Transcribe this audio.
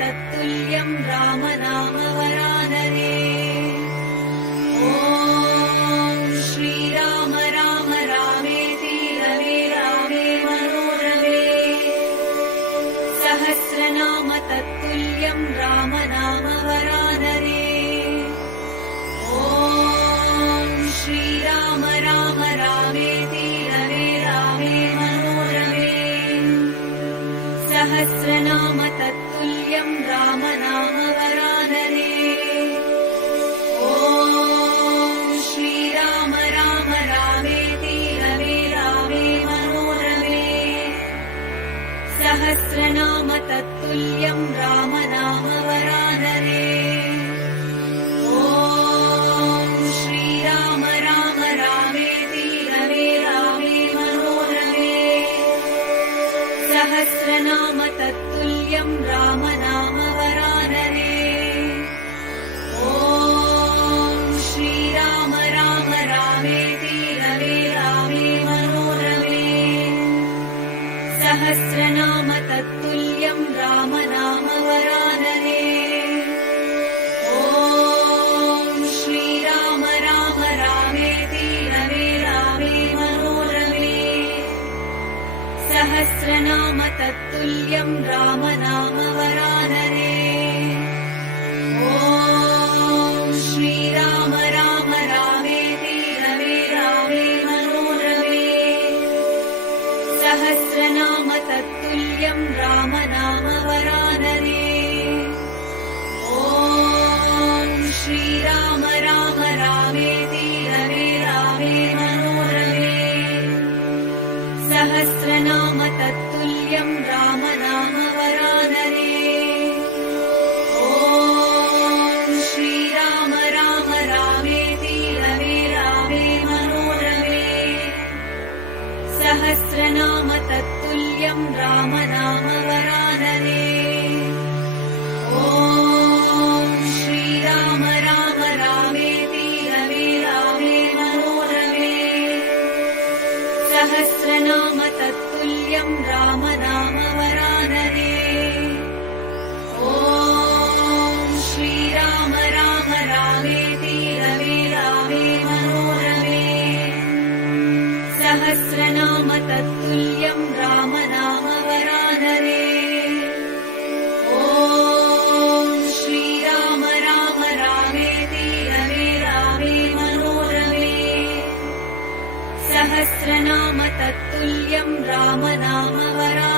तत्तुल्यं रामनाम वरानने। ॐ श्रीराम राम रामेति रमे रामे मनोरमे। सहस्रनाम तत्तुल्यं रामनाम वरानने। ॐ श्रीराम राम रामेति रमे रामे मनोरमे। सहस्रनाम तत्तुल्यं रामनाम वरानने। ॐ श्रीराम राम रामेति रमे रामे मनोरमे। सहस्रनाम तत्तुल्यं रामनाम वरानने। ॐ श्रीराम राम रामेति रमे रामे मनोरमे। सहस्रनाम तत्तुल्यं रामनाम वरानने। ॐ श्रीराम राम रामेति रमे रामे मनोरमे। सहस्रनाम तत्तुल्यं रामनाम वरानने। ॐ श्रीराम राम रामेति रमे रामे मनोरमे। सहस्रनाम तत्तुल्यं रामनाम वरानने। ॐ श्रीराम राम रामेति रमे रामे मनोरमे। सहस्रनाम तत्तुल्यं रामनाम वरानने। ॐ श्रीराम राम रामेति रमे रामे मनोरमे। सहस्रनाम तत्तुल्यं रामनाम वरानने। ॐ श्रीराम राम रामेति रमे रामे मनोरमे। सहस्रनाम तत्तुल्यं रामनाम वरानने। ॐ श्रीराम राम रामेति रमे रामे मनोरमे। सहस्रनाम तत्तुल्यं रामनाम वरानने। ॐ श्रीराम राम रामेति रमे रामे मनोरमे। सहस्रनाम तत्तुल्यं रामनाम वरानने। ॐ श्रीराम राम रामेति रमे रामे मनोरमे। सहस्रनाम तत्तुल्यं रामनाम वरानने।